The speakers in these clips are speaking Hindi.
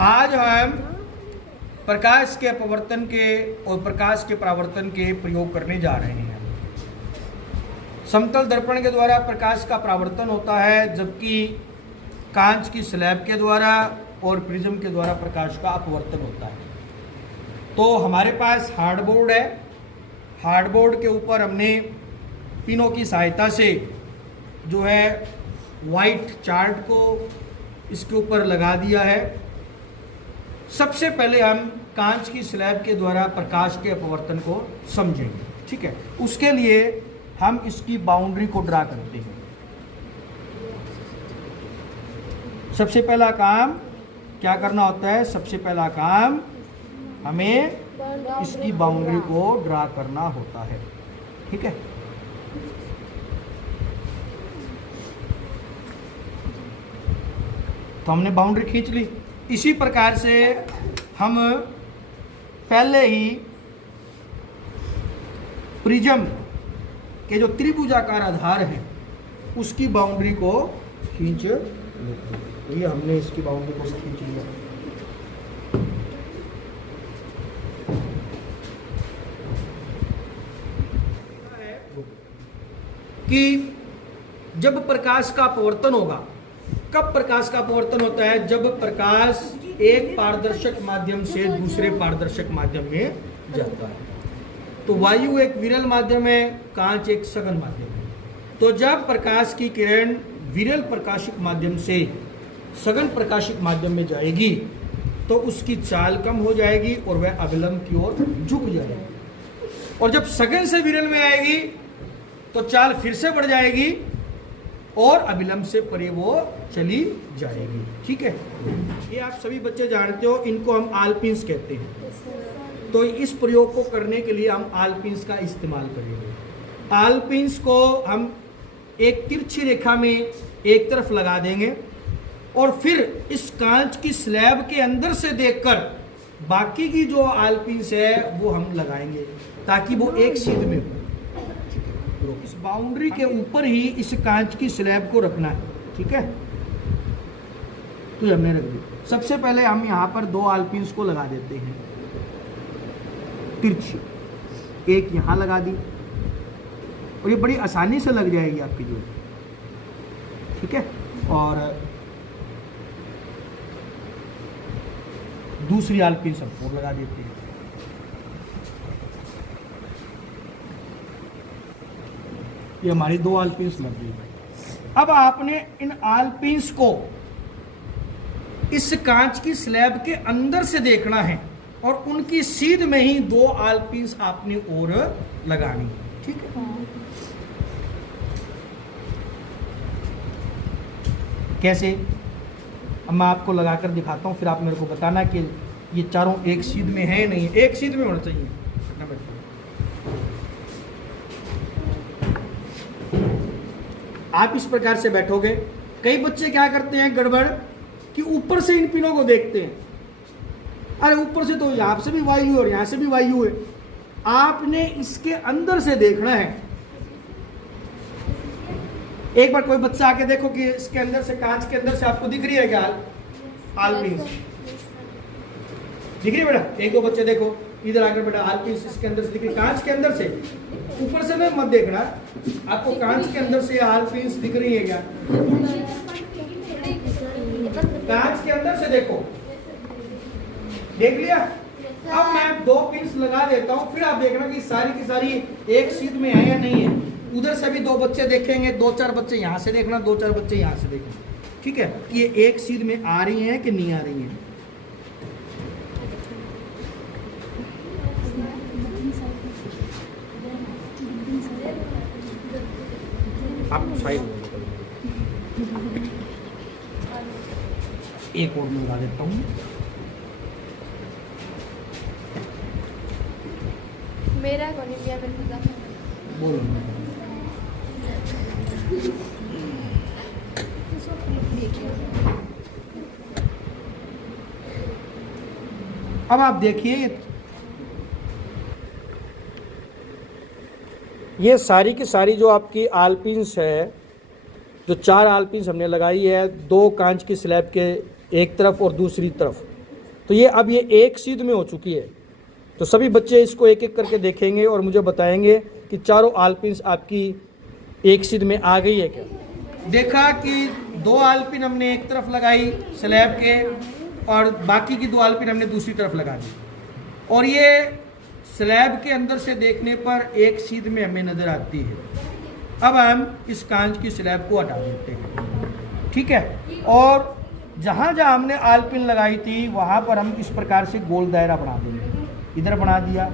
आज हम प्रकाश के अपवर्तन के और प्रकाश के परावर्तन के प्रयोग करने जा रहे हैं। समतल दर्पण के द्वारा प्रकाश का परावर्तन होता है, जबकि कांच की स्लैब के द्वारा और प्रिज्म के द्वारा प्रकाश का अपवर्तन होता है। तो हमारे पास हार्डबोर्ड है। हार्डबोर्ड के ऊपर हमने पिनों की सहायता से जो है वाइट चार्ट को इसके ऊपर लगा दिया है। सबसे पहले हम कांच की स्लैब के द्वारा प्रकाश के अपवर्तन को समझेंगे, ठीक है। उसके लिए हम इसकी बाउंड्री को ड्रा करते हैं। सबसे पहला काम क्या करना होता है? सबसे पहला काम हमें इसकी बाउंड्री को ड्रा करना होता है, ठीक है। तो हमने बाउंड्री खींच ली। इसी प्रकार से हम पहले ही प्रिज्म के जो त्रिभुजाकार आधार है उसकी बाउंड्री को खींच लेते हैं। तो ये हमने इसकी बाउंड्री को खींच लिया। कि जब प्रकाश का अपवर्तन होगा, कब प्रकाश का अपवर्तन होता है? जब प्रकाश एक पारदर्शक माध्यम से दूसरे पारदर्शक माध्यम में जाता है। तो वायु एक विरल माध्यम है, कांच एक सघन माध्यम है। तो जब प्रकाश की किरण विरल प्रकाशिक माध्यम से सघन प्रकाशिक माध्यम में जाएगी तो उसकी चाल कम हो जाएगी और वह अविलंब की ओर झुक जाएगी। और जब सघन से विरल में आएगी तो चाल फिर से बढ़ जाएगी और अविलंब से परे वो चली जाएगी, ठीक है। ये आप सभी बच्चे जानते हो, इनको हम आलपिंस कहते हैं। तो इस प्रयोग को करने के लिए हम आलपिंस का इस्तेमाल करेंगे। आलपिंस को हम एक तिरछी रेखा में एक तरफ लगा देंगे और फिर इस कांच की स्लैब के अंदर से देखकर बाकी की जो आलपिंस है वो हम लगाएंगे ताकि वो एक सीध में हो। इस बाउंड्री के ऊपर ही इस कांच की स्लैब को रखना है, ठीक है। तो हमने रख दी। सबसे पहले हम यहाँ पर दो आलपिंस को लगा देते हैं तिरछी। एक यहाँ लगा दी और ये बड़ी आसानी से लग जाएगी आपकी जो, ठीक है। और दूसरी आलपिन सब और लगा देते हैं। ये हमारी दो आलपिंस लग गई। अब आपने इन आलपिंस को इस कांच की स्लैब के अंदर से देखना है और उनकी सीध में ही दो आलपिंस आपने और लगानी, ठीक है। कैसे? अब मैं आपको लगाकर दिखाता हूं, फिर आप मेरे को बताना कि ये चारों एक सीध में है नहीं है। एक सीध में होना चाहिए। आप इस प्रकार से बैठोगे। कई बच्चे क्या करते हैं गड़बड़ कि ऊपर से इन पिनों को देखते हैं। अरे ऊपर से तो यहां से भी वायु और यहां से भी वायु है। आपने इसके अंदर से देखना है। एक बार कोई बच्चा आके देखो कि इसके अंदर से, कांच के अंदर से आपको दिख रही है क्या आलपिंस? दिख रही है बेटा? एक दो बच्चे देखो इधर आकर बेटा, आलपिंस इसके अंदर से दिख रही, कांच के अंदर से। ऊपर से मत देखना, आपको कांच के अंदर से आलपिंस दिख रही है क्या? कांच के अंदर से देखो। देख लिया? अब मैं दो पिंस लगा देता हूं, फिर आप देखना कि सारी की सारी एक सीध में है या नहीं है। उधर से भी दो बच्चे देखेंगे, दो चार बच्चे यहां से देखना, दो चार बच्चे यहां से देखना, ठीक है। ये एक सीध में आ रही हैं कि नहीं आ रही हैं। आप साइड एक और लगा देता हूँ। मेरा बोलो। अब आप देखिए ये सारी की सारी जो आपकी आलपिंस है, जो चार आलपिंस हमने लगाई है, दो कांच की स्लैब के एक तरफ और दूसरी तरफ, तो ये अब ये एक सीध में हो चुकी है। तो सभी बच्चे इसको एक एक करके देखेंगे और मुझे बताएंगे कि चारों आलपिन्स आपकी एक सीध में आ गई है क्या। देखा कि 2 आलपिन हमने एक तरफ लगाई स्लैब के और बाकी की 2 आलपिन हमने दूसरी तरफ लगा दी, और ये स्लैब के अंदर से देखने पर एक सीध में हमें नज़र आती है। अब हम इस कांच की स्लैब को हटा देते हैं, ठीक है। और जहाँ जहाँ हमने आलपिन लगाई थी वहाँ पर हम इस प्रकार से गोल दायरा बना देंगे। इधर बना दिया,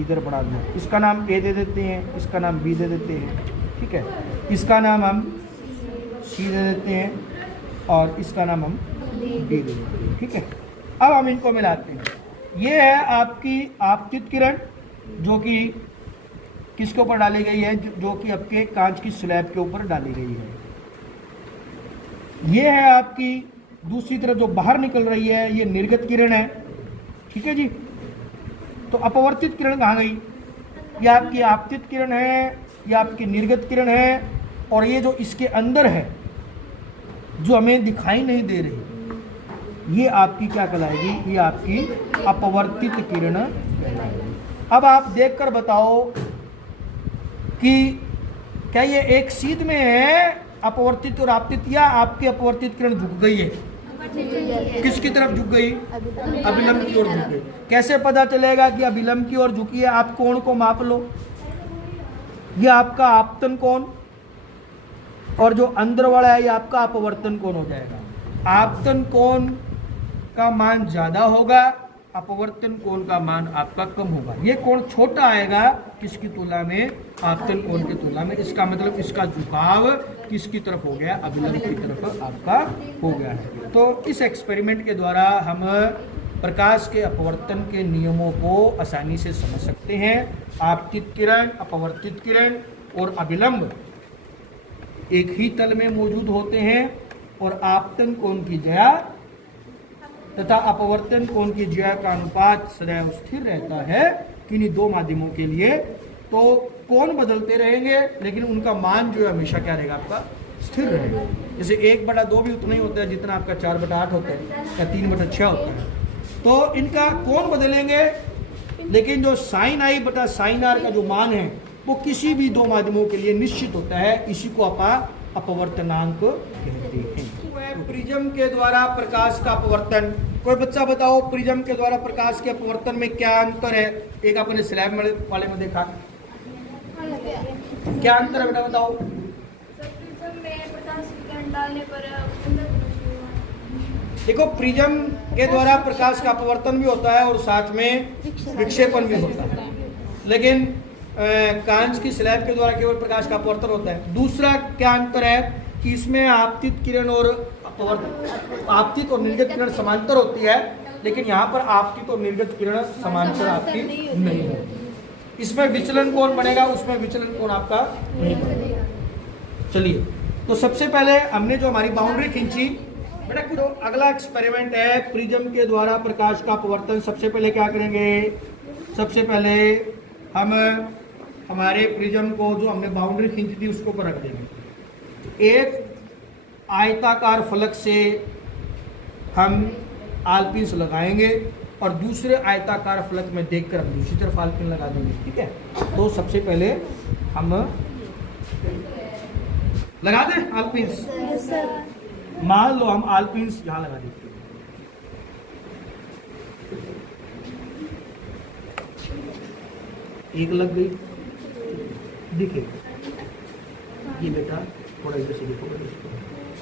इधर बना दिया। इसका नाम ए दे देते हैं, इसका नाम बी दे देते हैं, ठीक है। इसका नाम हम सी दे देते हैं और इसका नाम हम डी दे देते हैं, ठीक है। अब हम इनको मिलाते हैं। ये है आपकी आपतित किरण जो कि किसके ऊपर डाली गई है, जो कि आपके कांच की स्लैब के ऊपर डाली गई है। ये है आपकी दूसरी तरफ जो बाहर निकल रही है, ये निर्गत किरण है, ठीक है जी। तो अपवर्तित किरण कहाँ गई? ये आपकी आपतित किरण है, ये आपकी निर्गत किरण है, और ये जो इसके अंदर है जो हमें दिखाई नहीं दे रही, ये आपकी क्या कहलाएगी? ये आपकी अपवर्तित किरण कहलाएगी। अब आप देखकर बताओ कि क्या ये एक सीध में है अपवर्तित और आपतित, या आपकी अपवर्तित किरण झुक गई है? किसकी तरफ झुक गई? अभिलंब की ओर झुक गई। कैसे पता चलेगा कि अभिलंब की ओर झुकी है? आप कोण को माप लो। ये आपका आपतन कोण, और जो अंदर वाला है ये आपका अपवर्तन कोण हो जाएगा। आपतन कोण का मान ज्यादा होगा, अपवर्तन कोण का मान आपका कम होगा। ये कोण छोटा आएगा किसकी तुलना में? आपतन कोण की तुलना में। इसका मतलब इसका झुकाव किसकी तरफ हो गया? अभिलंब की तरफ आपका हो गया है। तो इस एक्सपेरिमेंट के द्वारा हम प्रकाश के अपवर्तन के नियमों को आसानी से समझ सकते हैं। आपतित किरण, अपवर्तित किरण और अभिलंब एक ही तल में मौजूद होते हैं, और आपतन कोण की ज्या तथा अपवर्तन कोण की ज्या का अनुपात सदैव स्थिर रहता है किन्हीं 2 माध्यमों के लिए। तो कोण बदलते रहेंगे लेकिन उनका मान जो है हमेशा क्या रहेगा? आपका स्थिर रहेगा। जैसे 1/2 भी उतना ही होता है जितना आपका 4/8 होता है या 3/6 होता है। तो इनका कोण बदलेंगे, लेकिन जो साइन आई बटा साइन आर का जो मान है वो किसी भी 2 माध्यमों के लिए निश्चित होता है। इसी को आप अपवर्तनांक कहते हैं। प्रिज्म के द्वारा प्रकाश का अपवर्तन। कोई बच्चा बताओ प्रिज्म के द्वारा प्रकाश के अपवर्तन में क्या अंतर है? एक आपने स्लैब वाले में देखा, क्या अंतर है बेटा बताओ? प्रिज्म में प्रकाश किरण डालने पर देखो, प्रिज्म के द्वारा प्रकाश का अपवर्तन भी होता है और साथ में विक्षेपण भी होता है, लेकिन कांच की स्लैब के द्वारा केवल प्रकाश का अपवर्तन होता है। दूसरा क्या अंतर है कि इसमें आपतित किरण और आपतित और निर्गत किरण समांतर होती है, लेकिन यहाँ पर आपतित और निर्गत किरण समांतर आपकी नहीं है। इसमें विचलन कोण बनेगा, उसमें विचलन कोण आपका नहीं बनेगा। चलिए, तो सबसे पहले हमने जो हमारी बाउंड्री खींची बेटा, तो अगला एक्सपेरिमेंट है प्रिज्म के द्वारा प्रकाश का अपवर्तन। सबसे पहले क्या करेंगे? सबसे पहले हम हमारे प्रिज्म को जो हमने बाउंड्री खींची थी उसको ऊपर रख देंगे। एक आयताकार फलक से हम आलपिन्स लगाएंगे और दूसरे आयताकार फलक में देखकर हम दूसरी तरफ आलपिन लगा देंगे, ठीक है। तो सबसे पहले हम लगा दें आलपिन्स। मान लो हम आलपिन्स यहाँ लगा देते हैं। एक लग गई, दिखे ये बेटा, थोड़ा इधर से देखो,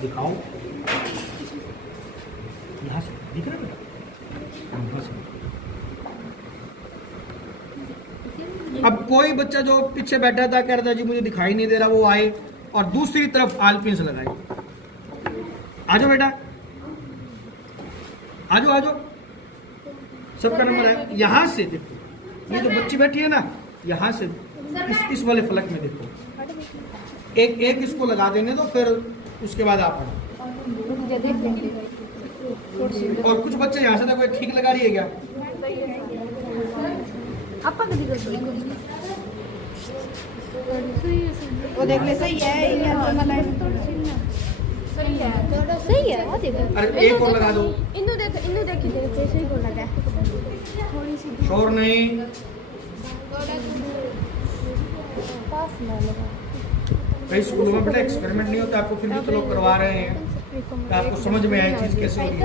दिखाओ, यहाँ से दिख रहा है बेटा, यहाँ से। अब कोई बच्चा जो पीछे बैठा था कह रहा था जी मुझे दिखाई नहीं दे रहा, वो आए और दूसरी तरफ आलपिन्स लगाए। आजो बेटा, आजो आजो, सबका नंबर है। यहाँ से देखो, ये जो बच्ची बैठी है ना, यहाँ से इस वाले फलक में देखो, एक इसको लगा देने दो, फिर उसके बाद आप और कुछ बच्चे यहाँ से देखो, ठीक लगा रही है क्या? वो देख ले, सही है, सही है, अरे एक और लगा दो। इन्हों देख शोर नहीं। कई स्कूलों में बेटा एक्सपेरिमेंट नहीं होता, आपको फिर भी तो लोग करवा रहे हैं कि आपको समझ में आए चीज कैसे होगी।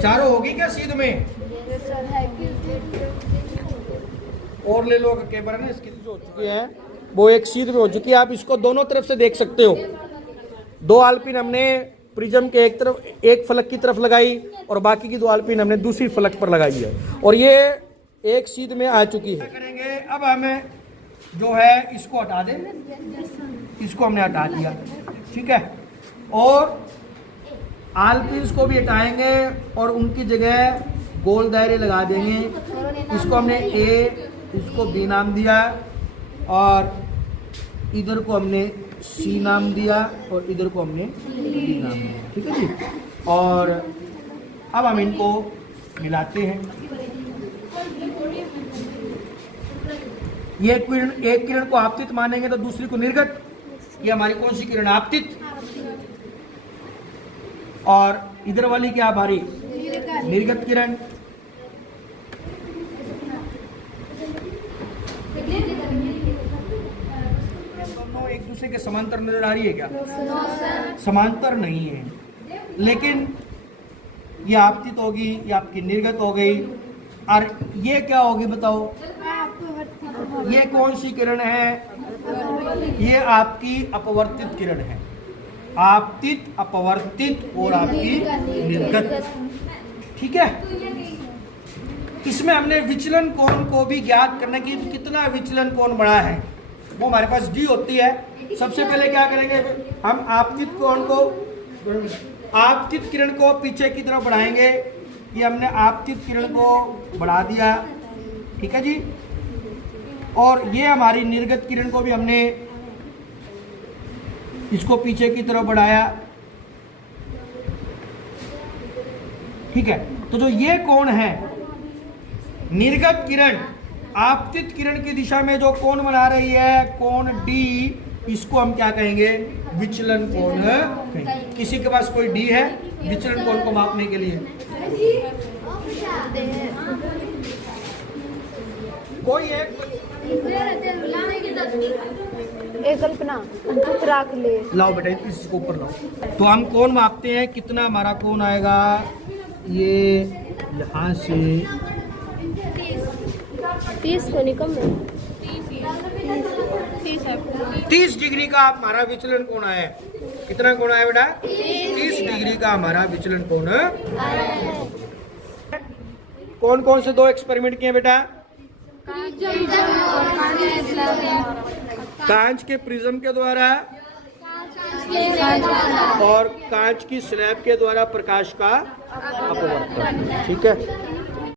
चारों होगी क्या सीध में? और ले लो कैमरा ना, इसकी जो हो चुकी है वो एक सीध में हो चुकी है। आप इसको दोनों तरफ से देख सकते हो। दो आलपिन हमने प्रिज्म के एक तरफ, एक फलक की तरफ लगाई और बाकी की दो आलपिन हमने दूसरी फलक पर लगाई है और ये एक सीध में आ चुकी है। करेंगे अब हमें जो है इसको हटा दें, इसको हमने हटा दिया, ठीक है। और आलपिन्स को भी हटाएंगे और उनकी जगह गोल दायरे लगा देंगे। इसको हमने ए, इसको बी नाम दिया और इधर को हमने सी नाम दिया और इधर को हमने डी नाम दिया, ठीक है जी। और अब हम इनको मिलाते हैं। ये किरण, एक किरण को आपतित मानेंगे तो दूसरी को निर्गत। ये हमारी कौन सी किरण? आपतित। और इधर वाली क्या हमारी? निर्गत किरण। दोनों एक दूसरे के समांतर नजर आ रही है क्या? समांतर नहीं है, लेकिन ये आपतित होगी, ये आपकी निर्गत हो गई। और ये क्या होगी बताओ? ये कौन सी किरण है? ये आपकी अपवर्तित किरण है। आपतित, अपवर्तित और आपकी निर्गत, ठीक है। इसमें हमने विचलन कोण को भी ज्ञात करने की, कितना विचलन कोण बड़ा है वो हमारे पास डी होती है। सबसे पहले क्या करेंगे हम? आपतित कोण को, आपतित किरण को पीछे की तरफ बढ़ाएंगे। ये हमने आपतित किरण को बढ़ा दिया, ठीक है जी। और ये हमारी निर्गत किरण को भी हमने इसको पीछे की तरफ बढ़ाया, ठीक है। तो जो ये कोण है, निर्गत किरण आपतित किरण की दिशा में जो कोण बना रही है, कोण डी, इसको हम क्या कहेंगे? विचलन कोण कहेंगे। किसी के पास कोई डी है विचलन कोण को मापने के लिए? कोई है? एक कल्पना रख ले। लाओ बेटा इसको ऊपर लाओ। तो हम कोण मापते हैं, कितना हमारा कोण आएगा? ये यहाँ से 30 को नहीं कम है, 30 डिग्री का हमारा विचलन कोण है। कितना कोण आया बेटा? 30 डिग्री का हमारा विचलन कोण। कौन कौन से दो एक्सपेरिमेंट किए बेटा? कांच के प्रिज्म के द्वारा और कांच की स्लैब के द्वारा प्रकाश का अपवर्तन, ठीक है।